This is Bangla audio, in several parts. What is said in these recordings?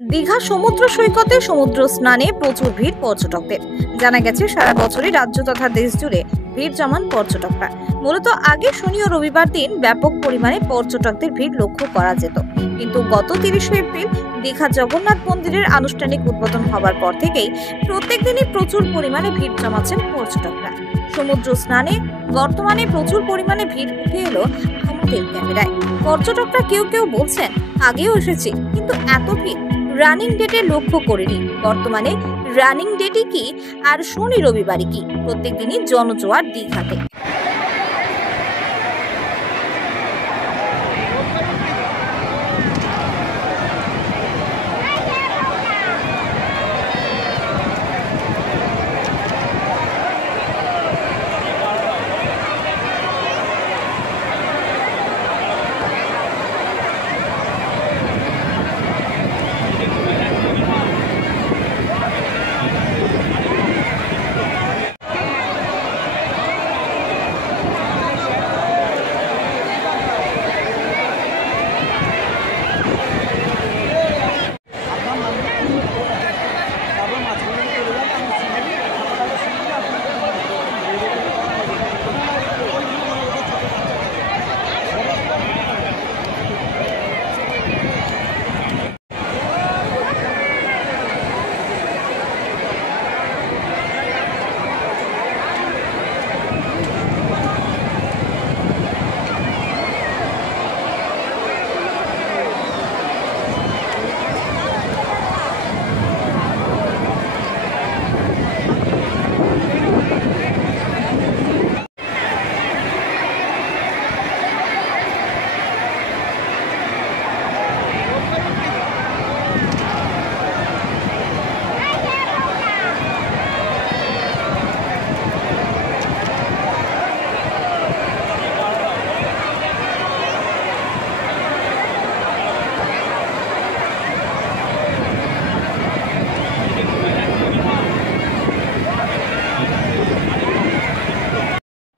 দীঘা সমুদ্র সৈকতে সমুদ্র স্নানে প্রচুর ভিড় পর্যটকদের। জানা গেছে সারা বছরই রাজ্য তথা দেশ জুড়ে ভিড় জমান পর্যটকরা। মূলত আগে শনি ও রবিবার দিন ব্যাপক পরিমাণে পর্যটকদের ভিড় লক্ষ্য করা যেত, কিন্তু গত 30 এপ্রিল দীঘা জগন্নাথ মন্দিরের আনুষ্ঠানিক উদ্বোধন হবার পর থেকেই প্রত্যেক দিনই প্রচুর পরিমাণে ভিড় জমাচ্ছেন পর্যটকরা। সমুদ্র স্নানে বর্তমানে প্রচুর পরিমাণে ভিড় উঠে এলো আমাদের ক্যামেরায়। পর্যটকরা কেউ কেউ বলছেন আগেও এসেছি, কিন্তু এত ভিড় রানিং ডেটে লক্ষ্য করিনি। বর্তমানে রানিং ডেটই কি আর শনি রবিবারই কি, প্রত্যেক দিনই জনজোয়ার দীঘাতে।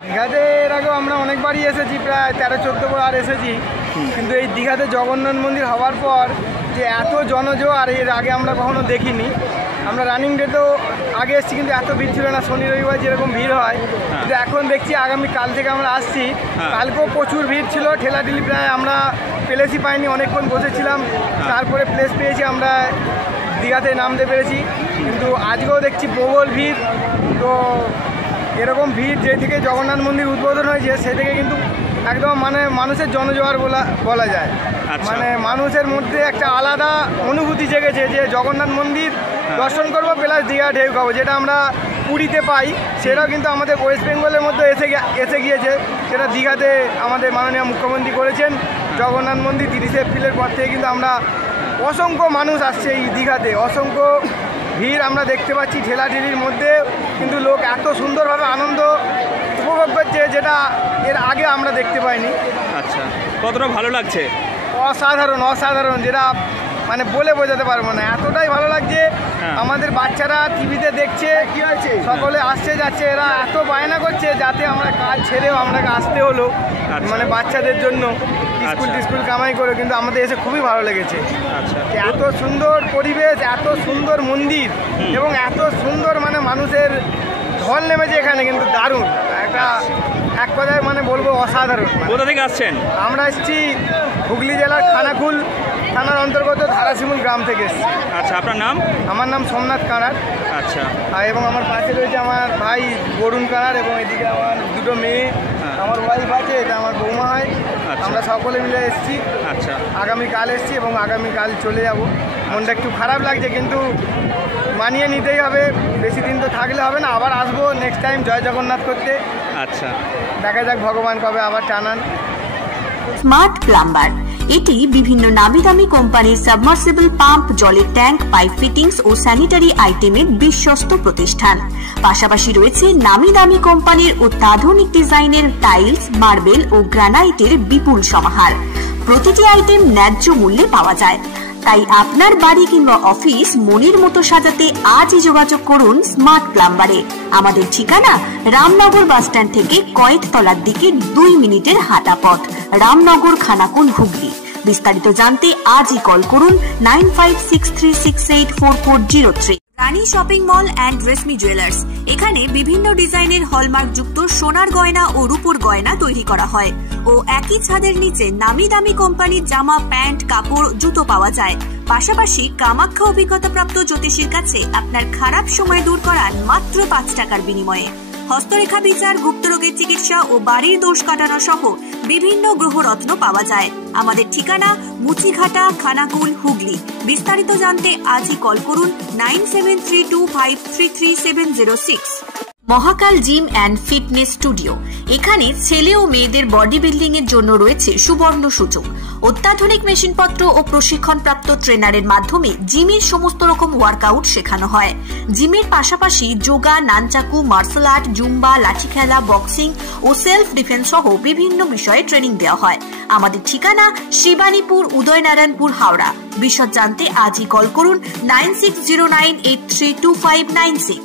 দীঘাতে এর আগেও আমরা অনেকবারই এসেছি, প্রায় 13-14 বার এসেছি, কিন্তু এই দীঘাতে জগন্নাথ মন্দির হওয়ার পর যে এত জনজোয়ার এর আগে আমরা কখনো দেখিনি। আমরা রানিং ডেটেও আগে এসেছি, কিন্তু এত ভিড় ছিল না। শনি রবিবার যেরকম ভিড় হয়, কিন্তু এখন দেখছি আগামী কাল থেকে আমরা আসছি, কালকেও প্রচুর ভিড় ছিল। ঠেলাঠেলি প্রায় আমরা প্লেসই পাইনি, অনেকক্ষণ বসেছিলাম, তারপরে প্লেস পেয়েছি, আমরা দীঘাতে নামতে পেরেছি। কিন্তু আজকেও দেখছি প্রবল ভিড়। তো এরকম ভিড় যে থেকে জগন্নাথ মন্দির উদ্বোধন হয়েছে সে থেকে কিন্তু একদম মানে মানুষের জনজোয়ার বলা যায়। মানে মানুষের মধ্যে একটা আলাদা অনুভূতি জেগেছে যে জগন্নাথ মন্দির দর্শন করবো প্লাস দীঘা ঢেউ খাবো, যেটা আমরা পুরীতে পাই সেটাও কিন্তু আমাদের ওয়েস্ট বেঙ্গলের মধ্যে এসে গিয়েছে। সেটা দীঘাতে আমাদের মাননীয় মুখ্যমন্ত্রী করেছেন। জগন্নাথ মন্দির 30 এপ্রিলের পর থেকে কিন্তু আমরা অসংখ্য মানুষ আসছে এই দীঘাতে, অসংখ্য ভিড় আমরা দেখতে পাচ্ছি। ঠেলাঠেলির মধ্যে কিন্তু লোক এত সুন্দরভাবে আনন্দ উপভোগ করছে, যেটা এর আগে আমরা দেখতে পাইনি। আচ্ছা, কতটা ভালো লাগছে? অসাধারণ অসাধারণ, যেটা মানে বলে বোঝাতে পারবো না, এতটাই ভালো লাগছে। আমাদের বাচ্চারা টিভিতে দেখছে, কি হয়েছে, সকলে আসছে যাচ্ছে, এরা এত বায়না করছে যাতে আমরা কাজ ছেড়েও আপনাকে আসতে হলো, মানে বাচ্চাদের জন্য স্কুল কামাই করে, কিন্তু আমাদের এসে খুবই ভালো লেগেছে। এত সুন্দর পরিবেশ, এত সুন্দর মন্দির এবং এত সুন্দর মানে মানুষের ঢল নেমেছে এখানে, কিন্তু দারুণ একটা এক কথায় মানে বলবো অসাধারণ। কোথা থেকে আসছেন? আমরা এসেছি হুগলি জেলার খানাকুল থানার অন্তর্গত ধারাশিমুল গ্রাম থেকে এসেছি। আচ্ছা, আপনার নাম? আমার নাম সোমনাথ কানার। আচ্ছা, এবং আমার পাশে রয়েছে আমার ভাই বরুণ কানার, এবং এদিকে আমার দুটো মেয়ে, আমার ওয়াইফ আছে, এটা আমার বৌমা হয়। আমরা সকলে মিলে এসেছি। আচ্ছা, আগামীকাল এসেছি এবং আগামীকাল চলে যাব। মনটা একটু খারাপ লাগছে, কিন্তু মানিয়ে নিতেই হবে, বেশি দিন তো থাকলে হবে না, আবার আসবো নেক্সট টাইম জয় জগন্নাথ করতে। আচ্ছা, দেখা যাক ভগবান কবে আবার টানান। স্মার্ট প্লাম্বার এটি বিভিন্ন নামি দামি কোম্পানির সাবমার্সিবল পাম্প, জলের ট্যাঙ্ক, পাইপ ফিটিংস ও স্যানিটারি আইটেমের বিশ্বস্ত প্রতিষ্ঠান। পাশাপাশি রয়েছে নামি দামি কোম্পানির অত্যাধুনিক ডিজাইনের টাইলস, মার্বেল ও গ্রানাইটের বিপুল সমাহার। প্রতিটি আইটেম ন্যায্য মূল্যে পাওয়া যায়। তাই আপনার বাড়ি কিংবা অফিস মনের মতো সাজাতে আজই যোগাযোগ করুন স্মার্ট প্লাম্বারে। আমাদের ঠিকানা রামনগর বাসস্ট্যান্ড থেকে কয়েকতলার দিকে 2 মিনিটের হাঁটা পথ, রামনগর, খানাকুল, হুগলি। বিস্তারিত জানতে আজই কল করুন 9563684403। Rani shopping mall and Reshmi jewellers, এখানে বিভিন্ন ডিজাইনের হলমার্ক যুক্ত সোনার গয়না ও রূপোর গয়না তৈরি করা হয় ও একই ছাদের নিচে নামি দামি কোম্পানির জামা, প্যান্ট, কাপড়, জুতো পাওয়া যায়। পাশাপাশি কামাখ্যা অভিজ্ঞতাপ্রাপ্ত জ্যোতিষীর কাছে আপনার খারাপ সময় দূর করান মাত্র 5 টাকার বিনিময়ে। হস্তরেখা বিচার, গুপ্তরোগের চিকিৎসা ও বাড়ির দোষ কাটানো সহ বিভিন্ন গ্রহরত্ন পাওয়া যায়। আমাদের ঠিকানা মুচিঘাটা, খানাকুল, হুগলি। বিস্তারিত জানতে আজই কল করুন 9732533706। মহাকাল জিম অ্যান্ড ফিটনেস স্টুডিও, এখানে ছেলে ও মেয়েদের বডি বিল্ডিং এর জন্য রয়েছে সুবর্ণ সুযোগ। অত্যাধুনিক মেশিনপত্র ও প্রশিক্ষণপ্রাপ্ত ট্রেনারের মাধ্যমে জিমের সমস্ত রকম ওয়ার্কআউট শেখানো হয়। জিমের পাশাপাশি yoga, nunchaku, martial art, zumba, লাঠি খেলা, বক্সিং ও সেলফ ডিফেন্স সহ বিভিন্ন বিষয়ে ট্রেনিং দেওয়া হয়। আমাদের ঠিকানা শিবানীপুর, উদয়নারায়ণপুর, হাওড়া। বিশদ জানতে আজই কল করুন 9609832596।